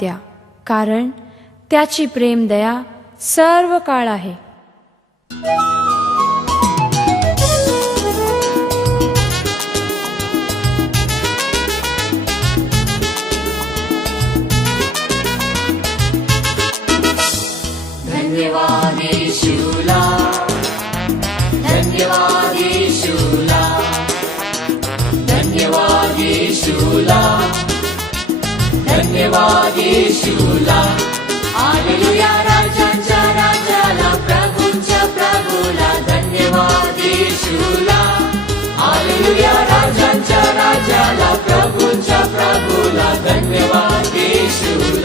द्या, कारण त्याची प्रेम दया सर्व काळ आहे. धन्यवाद येशूला, धन्यवाद येशूला, धन्यवाद येशूला, धन्यवाद येशूला. हालेलुया राजांच्या राजाला, प्रभूंच्या प्रभूला, धन्यवाद येशूला. हालेलुया राजांच्या राजाला, प्रभूंच्या प्रभूला, धन्यवाद येशूला.